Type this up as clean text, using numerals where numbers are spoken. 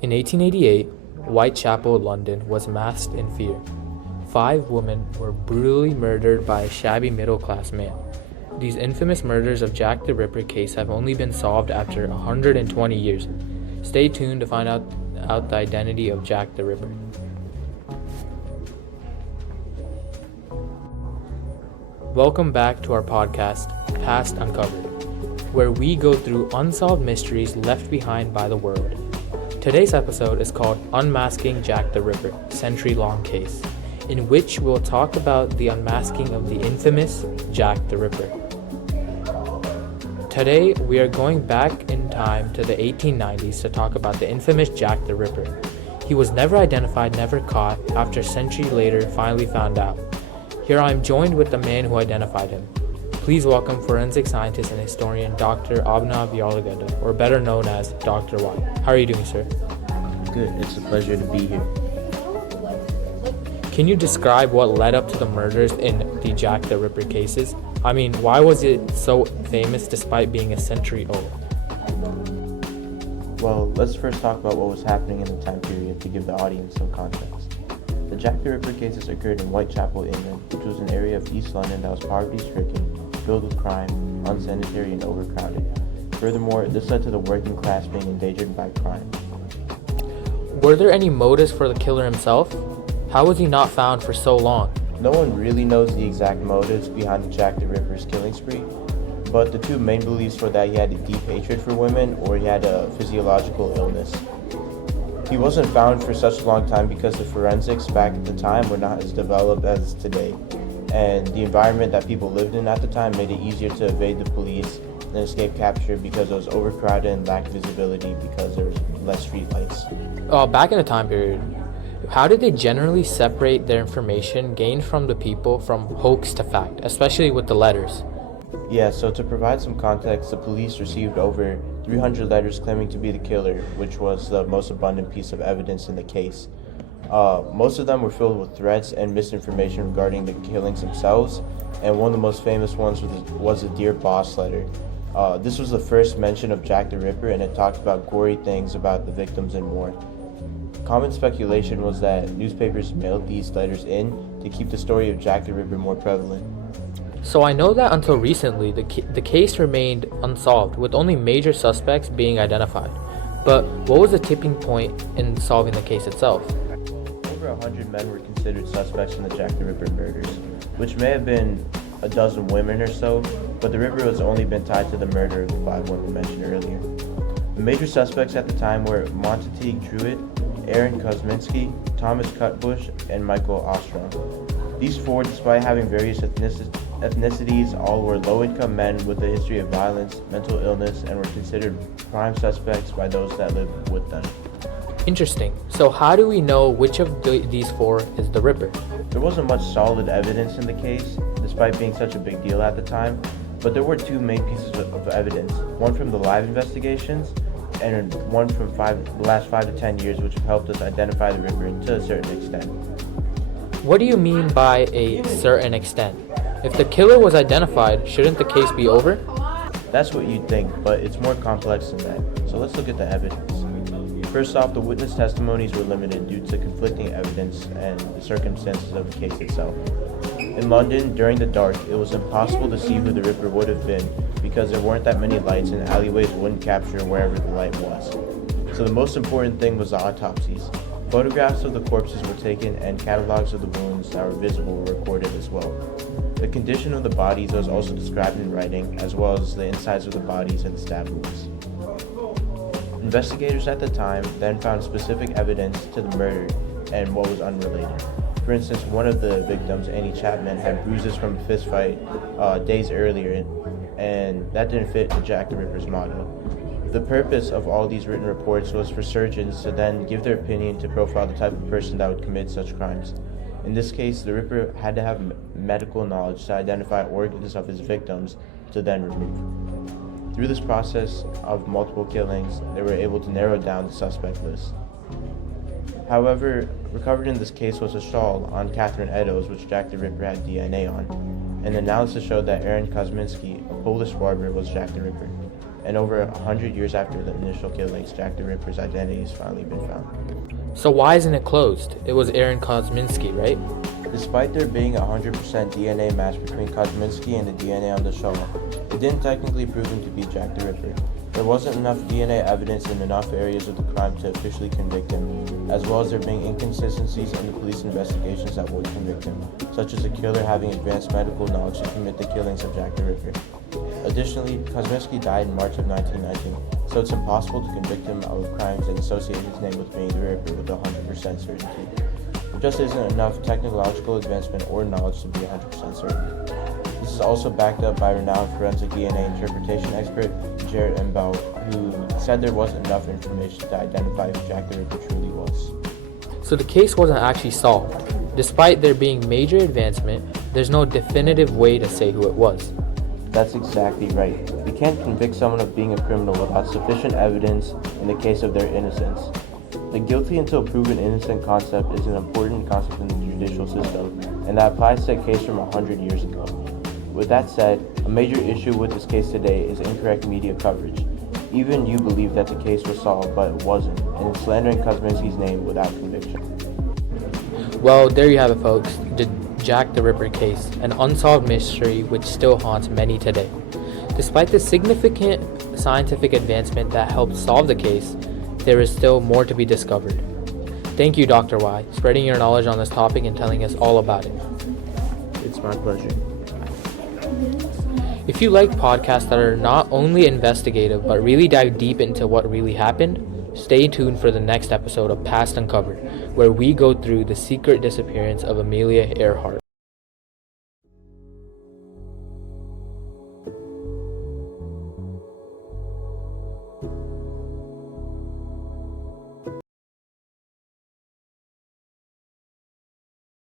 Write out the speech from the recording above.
In 1888, Whitechapel, London was masked in fear. 5 women were brutally murdered by a shabby middle-class man. These infamous murders of Jack the Ripper case have only been solved after 120 years. Stay tuned to find out the identity of Jack the Ripper. Welcome back to our podcast, Past Uncovered, where we go through unsolved mysteries left behind by the world. Today's episode is called Unmasking Jack the Ripper, Century-Long Case, in which we'll talk about the unmasking of the infamous Jack the Ripper. Today, we are going back in time to the 1890s to talk about the infamous Jack the Ripper. He was never identified, never caught, after a century later finally found out. Here I am joined with the man who identified him. Please welcome forensic scientist and historian Dr. Abhinav Yarlagadda, or better known as Dr. Y. How are you doing, sir? Good, it's a pleasure to be here. Can you describe what led up to the murders in the Jack the Ripper cases? I mean, why was it so famous despite being a century old? Well, let's first talk about what was happening in the time period to give the audience some context. The Jack the Ripper cases occurred in Whitechapel, England, which was an area of East London that was poverty-stricken, filled with crime, unsanitary, and overcrowded. Furthermore, this led to the working class being endangered by crime. Were there any motives for the killer himself? How was he not found for so long? No one really knows the exact motives behind the Jack the Ripper's killing spree, but the two main beliefs were that he had a deep hatred for women or he had a physiological illness. He wasn't found for such a long time because the forensics back at the time were not as developed as today, and the environment that people lived in at the time made it easier to evade the police and escape capture because it was overcrowded and lacked visibility because there was less street lights. Back in the time period, how did they generally separate their information gained from the people from hoax to fact, especially with the letters? Yeah, so to provide some context, the police received over 300 letters claiming to be the killer, which was the most abundant piece of evidence in the case. Most of them were filled with threats and misinformation regarding the killings themselves, and one of the most famous ones was the Dear Boss letter. This was the first mention of Jack the Ripper, and it talked about gory things about the victims and more. Common speculation was that newspapers mailed these letters in to keep the story of Jack the Ripper more prevalent. So I know that until recently, the case remained unsolved, with only major suspects being identified. But what was the tipping point in solving the case itself? Over 100 men were considered suspects in the Jack the Ripper murders, which may have been a dozen women or so, but the Ripper has only been tied to the murder of the 5 women mentioned earlier. The major suspects at the time were Montague Druitt, Aaron Kosminski, Thomas Cutbush, and Michael Ostrom. These 4, despite having various ethnicities, all were low-income men with a history of violence, mental illness, and were considered prime suspects by those that lived with them. Interesting. So how do we know which of these 4 is the Ripper? There wasn't much solid evidence in the case, despite being such a big deal at the time, but there were 2 main pieces of evidence, one from the live investigations and one from the last 5 to 10 years, which have helped us identify the Ripper to a certain extent. What do you mean by a certain extent? If the killer was identified, shouldn't the case be over? That's what you'd think, but it's more complex than that. So let's look at the evidence. First off, the witness testimonies were limited due to conflicting evidence and the circumstances of the case itself. In London, during the dark, it was impossible to see who the Ripper would have been because there weren't that many lights and alleyways wouldn't capture wherever the light was. So the most important thing was the autopsies. Photographs of the corpses were taken and catalogs of the wounds that were visible were recorded as well. The condition of the bodies was also described in writing, as well as the insides of the bodies and the stab wounds. Investigators at the time then found specific evidence to the murder and what was unrelated. For instance, one of the victims, Annie Chapman, had bruises from a fistfight days earlier, and that didn't fit the Jack the Ripper's model. The purpose of all these written reports was for surgeons to then give their opinion to profile the type of person that would commit such crimes. In this case, the Ripper had to have medical knowledge to identify organs of his victims to then remove. Through this process of multiple killings, they were able to narrow down the suspect list. However, recovered in this case was a shawl on Catherine Eddowes, which Jack the Ripper had DNA on. An analysis showed that Aaron Kosminski, a Polish barber, was Jack the Ripper. and over 100 years after the initial killings, Jack the Ripper's identity has finally been found. So why isn't it closed? It was Aaron Kosminski, right? Despite there being a 100% DNA match between Kosminski and the DNA on the shawl, it didn't technically prove him to be Jack the Ripper. There wasn't enough DNA evidence in enough areas of the crime to officially convict him, as well as there being inconsistencies in the police investigations that would convict him, such as the killer having advanced medical knowledge to commit the killings of Jack the Ripper. Additionally, Kosminski died in March of 1919, so it's impossible to convict him of crimes that associate his name with being the Ripper with 100% certainty. There just isn't enough technological advancement or knowledge to be 100% certain. This is also backed up by renowned forensic DNA interpretation expert Jared Mbell, who said there wasn't enough information to identify who Jack the Ripper truly was. So the case wasn't actually solved. Despite there being major advancement, there's no definitive way to say who it was. That's exactly right. We can't convict someone of being a criminal without sufficient evidence in the case of their innocence. The guilty until proven innocent concept is an important concept in the judicial system, and that applies to a case from 100 years ago. With that said, a major issue with this case today is incorrect media coverage. Even you believe that the case was solved, but it wasn't, and it's slandering Kosminski's name without conviction. Well, there you have it, folks. The Jack the Ripper case, an unsolved mystery which still haunts many today. Despite the significant scientific advancement that helped solve the case, there is still more to be discovered. Thank you, Dr. Y, spreading your knowledge on this topic and telling us all about it. It's my pleasure. If you like podcasts that are not only investigative but really dive deep into what really happened, stay tuned for the next episode of Past Uncovered, where we go through the secret disappearance of Amelia Earhart.